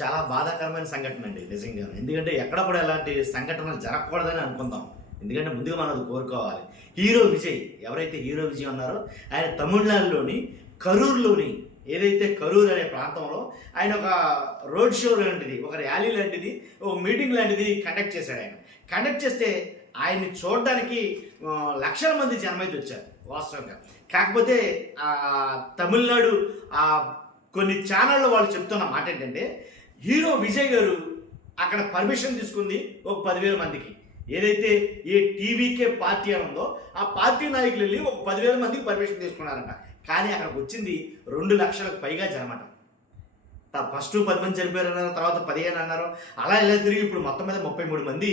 చాలా బాధాకరమైన సంఘటన అండి నిజంగా. ఎందుకంటే ఎక్కడ కూడా ఎలాంటి సంఘటనలు జరగకూడదని అనుకుందాం. ఎందుకంటే ముందుగా మనం అది కోరుకోవాలి. హీరో విజయ్, ఎవరైతే హీరో విజయ్ ఉన్నారో ఆయన తమిళనాడులోని కరూర్లోని ఏదైతే కరూర్ అనే ప్రాంతంలో ఆయన ఒక రోడ్ షో లాంటిది, ఒక ర్యాలీ లాంటిది, ఒక మీటింగ్ లాంటిది కండక్ట్ చేశాడు. ఆయన కండక్ట్ చేస్తే ఆయన్ని చూడడానికి లక్షల మంది జనమైతే వచ్చారు వాస్తవంగా. కాకపోతే తమిళనాడు కొన్ని ఛానళ్ళు వాళ్ళు చెప్తున్న మాట ఏంటంటే హీరో విజయ్ గారు అక్కడ పర్మిషన్ తీసుకుంది ఒక 10,000 మందికి. ఏదైతే ఏ టీవీకే పార్టీ అని ఉందో ఆ పార్టీ నాయకులు వెళ్ళి ఒక 10,000 మందికి పర్మిషన్ తీసుకున్నారంట. కానీ అక్కడికి వచ్చింది 2 లక్షలకు పైగా జనమాట. ఫస్ట్ 10 మంది చనిపోయారు అన్నారు, తర్వాత 15 అన్నారు. అలా ఇలా తిరిగి ఇప్పుడు మొత్తం మీద 33 మంది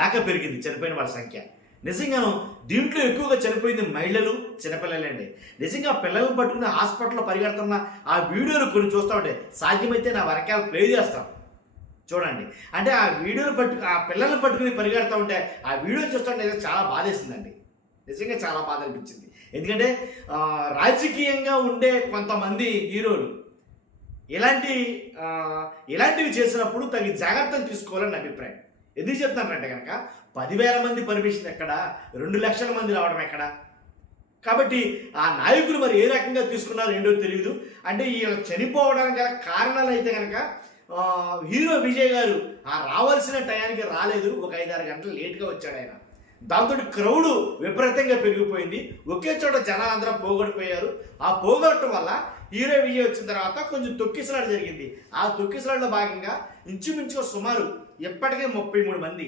దాకా పెరిగింది చనిపోయిన వాళ్ళ సంఖ్య. నిజంగాను దీంట్లో ఎక్కువగా చనిపోయింది మహిళలు, చిన్నపిల్లలండి. నిజంగా పిల్లలను పట్టుకుని హాస్పిటల్లో పరిగెడుతున్న ఆ వీడియోలు కొన్ని చూస్తూ ఉంటే సాధ్యమైతే నా వరకాలు ప్లే చేస్తాం చూడండి. అంటే ఆ వీడియోలు ఆ పిల్లల్ని పట్టుకుని పరిగెడుతూ ఉంటే ఆ వీడియో చూస్తుంటే చాలా బాధేసిందండి. నిజంగా చాలా బాధ అనిపించింది. ఎందుకంటే రాజకీయంగా ఉండే కొంతమంది హీరోలు ఇలాంటివి చేసినప్పుడు తగిన జాగ్రత్తలు తీసుకోవాలని నా అభిప్రాయం. ఎందుకు చెప్తానంటే కనుక 10,000 మంది పర్మిషన్ ఎక్కడ, 2 లక్షల మంది రావడం ఎక్కడ? కాబట్టి ఆ నాయకులు మరి ఏ రకంగా తీసుకున్నారో ఏంటో తెలియదు. అంటే ఈ చనిపోవడానికి గల కారణాలు అయితే కనుక హీరో విజయ్ గారు రావాల్సిన టయానికి రాలేదు, ఒక 5-6 గంటలు లేట్గా వచ్చాడు ఆయన. దాంతో క్రౌడ్ విపరీతంగా పెరిగిపోయింది. ఒకే చోట జనాలందరూ పోగొడిపోయారు. ఆ పోగొట్టడం వల్ల హీరో విజయ్ వచ్చిన తర్వాత కొంచెం తొక్కిసలాట జరిగింది. ఆ తొక్కిసలాటలో భాగంగా ఇంచుమించుగా సుమారు ఇప్పటికే 33 మంది,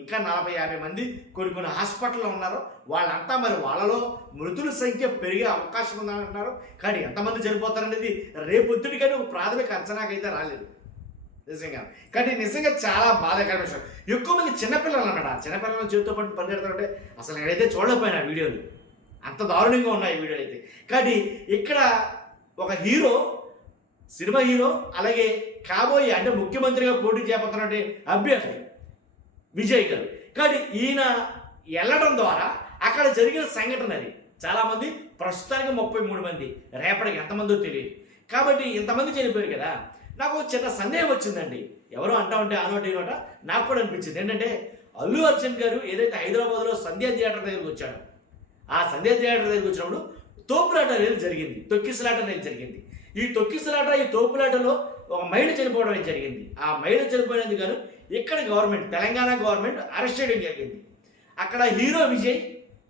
ఇంకా 40-50 మంది కొన్ని హాస్పిటల్లో ఉన్నారు. వాళ్ళంతా మరి వాళ్ళలో మృతుల సంఖ్య పెరిగే అవకాశం ఉందంటున్నారు. కానీ ఎంతమంది చనిపోతారనేది రేపొద్దుడికని ఒక ప్రాథమిక అంచనాకైతే రాలేదు నిజంగా. కానీ నిజంగా చాలా బాధాకరమైన విషయం. ఎక్కువ మంది చిన్నపిల్లలు అన్నాడు. చిన్నపిల్లల చేతితో పాటు పరిగెడుతుంటే అసలు నేనైతే చూడలేకపోయినా వీడియోలు, అంత దారుణంగా ఉన్నాయి ఈ వీడియోలు అయితే. కానీ ఇక్కడ ఒక హీరో, సినిమా హీరో, అలాగే కాబోయే అంటే ముఖ్యమంత్రిగా పోటీ చేపడుతున్నటువంటి అభ్యర్థి విజయ్ గారు. కానీ ఈయన వెళ్ళడం ద్వారా అక్కడ జరిగిన సంఘటన అది. చాలామంది, ప్రస్తుతానికి 33 మంది, రేపటికి ఎంతమందో తెలియదు. కాబట్టి ఇంతమంది చనిపోయారు కదా. నాకు చిన్న సందేహం వచ్చిందండి. ఎవరో అంటా ఉంటే ఆనోట ఈనోట నాకు కూడా అనిపించింది. ఏంటంటే అల్లు అర్జున్ గారు ఏదైతే హైదరాబాద్లో సంధ్యా థియేటర్ దగ్గరికి వచ్చాడో, ఆ సంధ్యా థియేటర్ దగ్గరికి వచ్చినప్పుడు తోపులాట అనేది జరిగింది, తొక్కిసలాట అనేది జరిగింది. ఈ తొక్కిసలాట, ఈ తోపులాటలో ఒక మహిళ చనిపోవడం అనేది జరిగింది. ఆ మహిళ చనిపోయినందుకు గాను ఇక్కడ గవర్నమెంట్, తెలంగాణ గవర్నమెంట్ అరెస్ట్ చేయడం జరిగింది. అక్కడ హీరో విజయ్,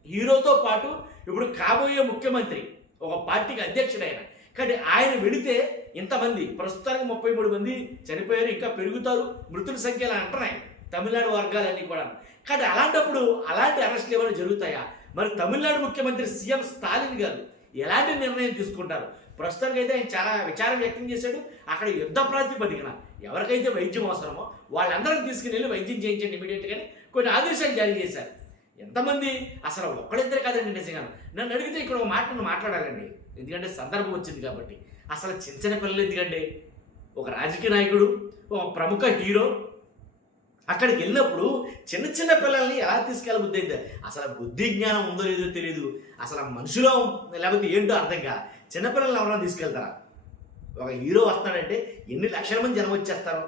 హీరోతో పాటు ఇప్పుడు కాబోయే ముఖ్యమంత్రి, ఒక పార్టీకి అధ్యక్షుడైన. కానీ ఆయన వెళితే ఇంతమంది, ప్రస్తుతానికి 33 మంది చనిపోయారు, ఇంకా పెరుగుతారు మృతుల సంఖ్యలు అంటున్నాయి తమిళనాడు వర్గాలన్నీ కూడా. కానీ అలాంటప్పుడు అలాంటి అరెస్టులు ఏమైనా జరుగుతాయా? మరి తమిళనాడు ముఖ్యమంత్రి సీఎం స్టాలిన్ గారు ఎలాంటి నిర్ణయం తీసుకుంటారు? ప్రస్తుతానికైతే ఆయన చాలా విచారం వ్యక్తం చేశాడు. అక్కడ యుద్ధ ప్రాతిపదికన ఎవరికైతే వైద్యం అవసరమో వాళ్ళందరికీ తీసుకుని వెళ్ళి వైద్యం చేయించండి ఇమీడియట్గానే కొన్ని ఆదేశాలు జారీ చేశారు. ఎంతమంది, అసలు ఒక్కళ్ళిద్దరు కాదండి. నిజంగా నన్ను అడిగితే ఇక్కడ ఒక మాట మాట్లాడాలండి, ఎందుకంటే సందర్భం వచ్చింది కాబట్టి. అసలు చిన్న పిల్లలు ఎందుకంటే, ఒక రాజకీయ నాయకుడు, ఒక ప్రముఖ హీరో అక్కడికి వెళ్ళినప్పుడు చిన్న పిల్లల్ని ఎలా తీసుకెళ్ళబుద్ధి అయితే, అసలు బుద్ధి జ్ఞానం ఉందో లేదో తెలియదు, అసలు మనుషులో లేకపోతే ఏంటో అర్థం కాదు. చిన్నపిల్లల్ని ఎవరైనా తీసుకెళ్తారా? ఒక హీరో వస్తాడంటే ఎన్ని లక్షల మంది జనం వచ్చేస్తారు,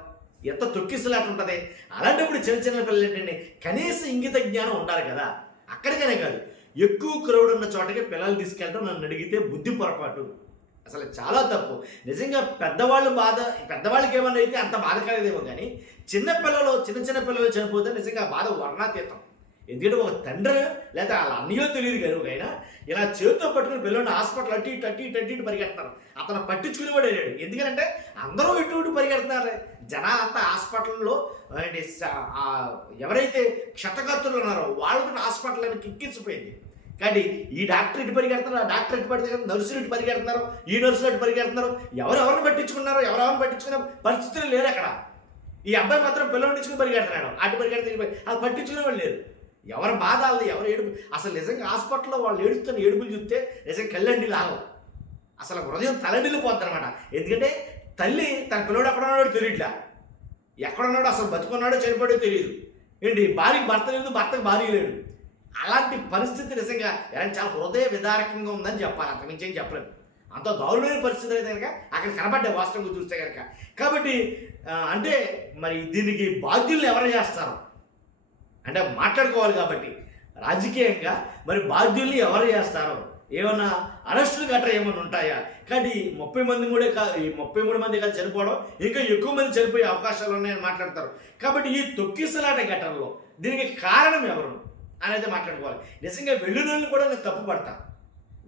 ఎంత తొక్కిసలాట ఉంటుంది. అలాంటప్పుడు చిన్న పిల్లలు ఏంటంటే కనీస ఇంగిత జ్ఞానం ఉండాలి కదా. అక్కడికనే కాదు, ఎక్కువ క్రౌడ్ ఉన్న చోటకి పిల్లలు తీసుకెళ్ళడం నన్ను అడిగితే బుద్ధి పొరపాటు, అసలు చాలా తప్పు. నిజంగా పెద్దవాళ్ళకి ఏమన్నా అయితే అంత బాధ కలగదేమో. కానీ చిన్న పిల్లలు చనిపోతే నిజంగా బాధ వర్ణాతీతం. ఎందుకంటే ఒక తండ్రి లేదా వాళ్ళ అన్నయ్యో తెలియదు కానీ ఒకైనా ఇలా చేతితో పట్టుకుని పిల్లల్ని హాస్పిటల్ అటు ఇటు పరిగెడతారు. అతను పట్టించుకుని కూడా వెళ్ళాడు. ఎందుకంటే అందరూ ఇటు పరిగెడుతున్నారు. జనాలంతా హాస్పిటల్లో ఎవరైతే క్షతగాత్రులు ఉన్నారో వాళ్ళతో హాస్పిటల్ అని కిక్కించిపోయింది. కానీ ఈ డాక్టర్ ఇటు పరిగెడుతున్నారు, ఆ డాక్టర్ ఇటు పరిగెడుతున్నారు, నర్సులు ఇటు పరిగెడుతున్నారు, ఈ నర్సులు ఇటు పరిగెడుతున్నారు. ఎవరెవరిని పట్టించుకున్నారో, ఎవరెవరిని పట్టించుకున్న పరిస్థితులు లేరు అక్కడ. ఈ అబ్బాయి మాత్రం పిల్లల్ని ఇచ్చుకుని పరిగెడుతున్నాడు, అటు పరిగెడుతున్నారు. అది పట్టించుకునే వాళ్ళు లేరు. ఎవరి బాధ వాళ్ళది, ఎవరు ఏడుపు. అసలు నిజంగా హాస్పిటల్లో వాళ్ళు ఏడుస్తున్న ఏడుపులు చూస్తే నిజంగా కళ్ళండి లాగం, అసలు హృదయం తలడిల్లిపోద్ది అనమాట. ఎందుకంటే తల్లి తన పిల్లడు ఎక్కడ ఉన్నాడో తెలియట్లా, ఎక్కడున్నాడో అసలు బతుకున్నాడో చనిపోయాడో తెలియదు. ఏంటి భార్యకి భర్త లేదు, భర్తకు భార్య లేడు. అలాంటి పరిస్థితి నిజంగా చాలా హృదయ విదారకంగా ఉందని చెప్పాలి, అంతకుమించి ఏం చెప్పలేదు. అంత దారుణమైన పరిస్థితి అయితే కనుక అక్కడ కనబడ్డాయి వాస్తవంగా చూస్తే కనుక. కాబట్టి అంటే మరి దీనికి బాధ్యులు ఎవరు చేస్తారు అంటే మాట్లాడుకోవాలి. కాబట్టి రాజకీయంగా మరి బాధ్యుల్ని ఎవరు చేస్తారు, ఏమన్నా అరెస్టులు గట్రా ఏమైనా ఉంటాయా? కానీ 30 మంది కూడా ఈ 33 మంది కాదు చనిపోవడం, ఇంకా ఎక్కువ మంది చనిపోయే అవకాశాలు ఉన్నాయని మాట్లాడతారు. కాబట్టి ఈ తొక్కిసలాట ఘటనలో దీనికి కారణం ఎవరు అనేది మాట్లాడుకోవాలి. నిజంగా వెళ్ళిన వాళ్ళు కూడా నేను తప్పు పడతా,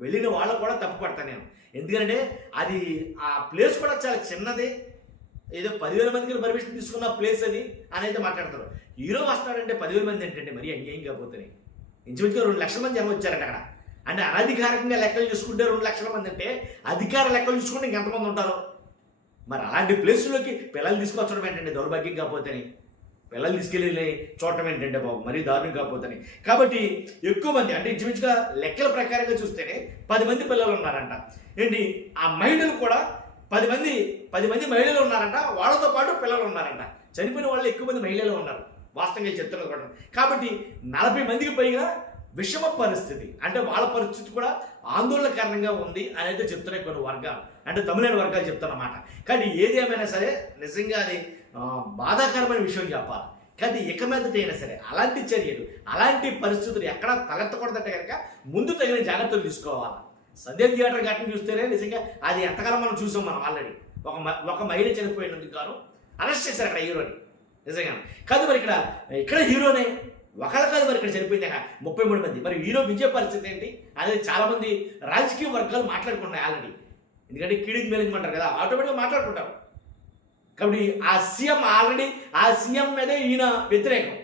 వెళ్ళిన వాళ్ళు కూడా తప్పు పడతాను నేను. ఎందుకంటే అది ఆ ప్లేస్ కూడా చాలా చిన్నది, ఏదో 10,000 మందికి పర్మిషన్ తీసుకున్న ప్లేస్ అది అనేది మాట్లాడతారు. హీరో వస్తాడంటే 10,000 మంది ఏంటంటే మరి ఏం కాకపోతే ఇంచుమించుగా 2 లక్షల మంది జనం వచ్చారంట అక్కడ. అంటే అనధికారికంగా లెక్కలు చూసుకుంటే 2 లక్షల మంది అంటే అధికార లెక్కలు చూసుకుంటే ఇంకెంతమంది ఉంటారు? మరి అలాంటి ప్లేసుల్లోకి పిల్లలు తీసుకొచ్చడం ఏంటంటే దౌర్భాగ్యం కాకపోతేని, పిల్లలు తీసుకెళ్ళి చూడటం ఏంటంటే బాబు మరీ దారుణం కాకపోతేని. కాబట్టి ఎక్కువ మంది అంటే ఇంచుమించుగా లెక్కల ప్రకారంగా చూస్తేనే 10 మంది పిల్లలు ఉన్నారంట. ఏంటి ఆ మహిళలు కూడా 10 మంది మహిళలు ఉన్నారంట, వాళ్ళతో పాటు పిల్లలు ఉన్నారంట. చనిపోయిన వాళ్ళు ఎక్కువ మంది మహిళలు ఉన్నారు వాస్తవంగా చెప్తున్నారు కూడా. కాబట్టి 40 మందికి పైగా విషమ పరిస్థితి, అంటే వాళ్ళ పరిస్థితి కూడా ఆందోళనకరంగా ఉంది అనేది చెప్తున్నాయి కొన్ని వర్గాలు, అంటే తమిళనాడు వర్గాలు చెప్తున్నమాట. కానీ ఏది ఏమైనా సరే నిజంగా అది బాధాకరమైన విషయం చెప్పాలి. కానీ ఇక మీదట అయినా సరే అలాంటి చర్యలు అలాంటి పరిస్థితులు ఎక్కడా తలెత్తకూడదంటే కనుక ముందు తగిన జాగ్రత్తలు తీసుకోవాలి. సంధ్య థియేటర్ ఘటన చూస్తేనే నిజంగా అది ఎంతకాలం మనం చూసాం. మనం ఆల్రెడీ ఒక మహిళ చనిపోయినందుకు గాను అరెస్ట్ చేశారు అక్కడ హీరోని. నిజంగా కాదు మరి ఇక్కడ హీరోనే ఒకళ్ళ కాదు మరి ఇక్కడ చనిపోయింది 33 మంది. మరి హీరో విజయ పరిస్థితి ఏంటి అనేది చాలామంది రాజకీయ వర్గాలు మాట్లాడుకుంటున్నాయి ఆల్రెడీ. ఎందుకంటే కిడింగ్ మేనేజ్మెంట్ కదా, ఆటోమేటిక్గా మాట్లాడుకుంటారు. కాబట్టి ఆ సీఎం మీదే ఈయన వ్యతిరేకం.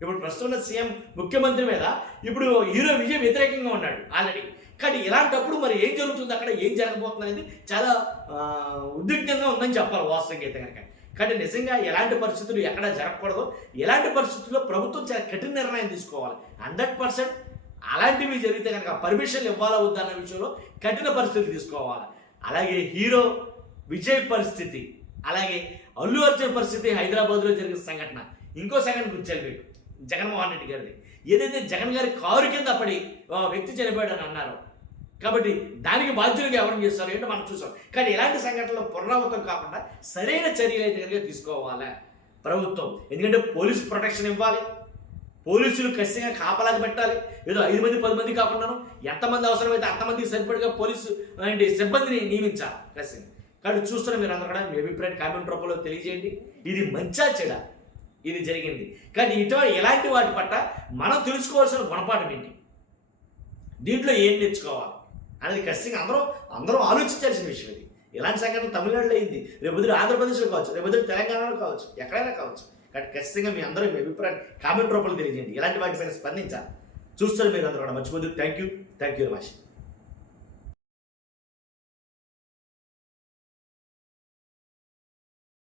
ఇప్పుడు ప్రస్తుతం సీఎం ముఖ్యమంత్రి మీద ఇప్పుడు హీరో విజయ్ వ్యతిరేకంగా ఉన్నాడు ఆల్రెడీ. కానీ ఇలాంటప్పుడు మరి ఏం జరుగుతుంది, అక్కడ ఏం జరగబోతుంది అనేది చాలా ఉద్విగ్నంగా ఉందని చెప్పాలి వాస్తవంగా అయితే కనుక. కానీ నిజంగా ఎలాంటి పరిస్థితులు ఎక్కడ జరగకూడదు, ఎలాంటి పరిస్థితుల్లో ప్రభుత్వం చాలా కఠిన నిర్ణయం తీసుకోవాలి. 100% అలాంటివి జరిగితే కనుక పర్మిషన్లు ఇవ్వాలా వద్దా అన్న విషయంలో కఠిన పరిస్థితులు తీసుకోవాలి. అలాగే హీరో విజయ్ పరిస్థితి, అలాగే అల్లు అర్జున్ పరిస్థితి, హైదరాబాద్లో జరిగిన సంఘటన, ఇంకో సంఘటన గుర్చాలి మీకు జగన్మోహన్ రెడ్డి గారిది. ఏదైతే జగన్ గారి కారు కింద పడి వ్యక్తి చనిపోయాడని అన్నారు. కాబట్టి దానికి బాధ్యులుగా ఎవరు చేస్తారు ఏంటో మనం చూసాం. కానీ ఇలాంటి సంఘటనలు పునరావృతం కాకుండా సరైన చర్యలు అయితే కనుక తీసుకోవాలి ప్రభుత్వం. ఎందుకంటే పోలీసు ప్రొటెక్షన్ ఇవ్వాలి, పోలీసులు ఖచ్చితంగా కాపలాగా పెట్టాలి. ఏదో 5 మంది 10 మంది కాకుండాను ఎంతమంది అవసరమైతే అంతమందికి సరిపడిగా పోలీసు సిబ్బందిని నియమించాలి ఖచ్చితంగా. కాబట్టి చూస్తున్న మీరు అందరూ కూడా మీ అభిప్రాయం కామెంట్ రూపంలో తెలియజేయండి. ఇది మంచా చెడా ఇది జరిగింది. కానీ ఇలాంటి వాటి పట్ల మనం తెలుసుకోవాల్సిన గుణపాఠం ఏంటి, దీంట్లో ఏం నేర్చుకోవాలి అనేది ఖచ్చితంగా అందరూ ఆలోచించాల్సిన విషయం ఇది. ఇలాంటి సంఘటన తమిళనాడులో అయింది, రేపు ఆంధ్రప్రదేశ్లో కావచ్చు, రేపు తెలంగాణలో కావచ్చు, ఎక్కడైనా కావచ్చు. కాబట్టి ఖచ్చితంగా మీ అందరూ మీ అభిప్రాయం కామెంట్ రూపంలో తెలియజేయండి. ఇలాంటి వాటిపైన స్పందించాలి. చూస్తారు మీరు అందరూ కూడా మర్చిపోద్దు. Thank you very much.